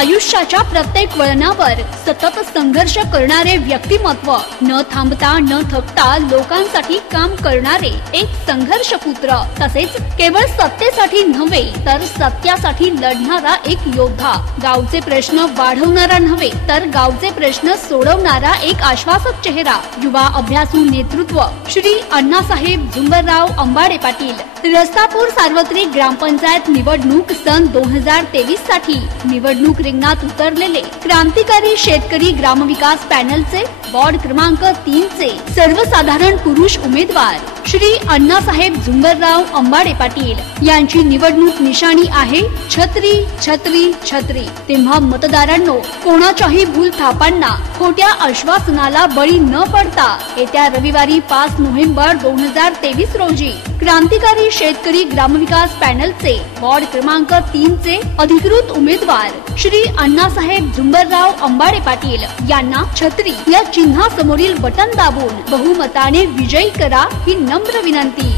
आयुष्याच्या प्रत्येक वळणावर सतत संघर्ष करणारे व्यक्तिमत्व, न थांबता न थकता लोकांसाठी काम करणारे एक संघर्ष पुत्र, तसेच केवळ सत्तेसाठी नव्हे तर सत्यासाठी लढणारा एक योद्धा, गावचे प्रश्न वाढवणारा नव्हे तर गावचे प्रश्न सोडवणारा एक आश्वासक चेहरा, युवा अभ्यासू नेतृत्व श्री अण्णासाहेब झुंबरराव अंबाडे पाटील। रस्तापूर सार्वत्रिक ग्रामपंचायत निवडणूक सन 2023 साठी निवडणूक रिंगणात उतरलेले क्रांतिकारी शेतकरी ग्रामविकास पॅनलचे वॉर्ड क्रमांक 3 चे सर्वसाधारण पुरुष उमेदवार श्री अण्णासाहेब झुंबरराव अंबाडे पाटील यांची निवडणूक निशाणी आहे छत्री छत्री छत्री। तेव्हा मतदारांनो, कोणाच्याही भूल थापांना, खोट्या आश्वासनाला बळी न पडता येत्या रविवारी 5 नोव्हेंबर 2023 रोजी क्रांतिकारी शेतकरी ग्रामविकास पॅनलचे वॉर्ड क्रमांक 3 चे अधिकृत उमेदवार श्री अण्णासाहेब झुंबरराव अंबाडे पाटील यांना छत्री या चिन्हासमोरील बटन दाबून बहुमताने विजयी करा ही नम्र विनंती।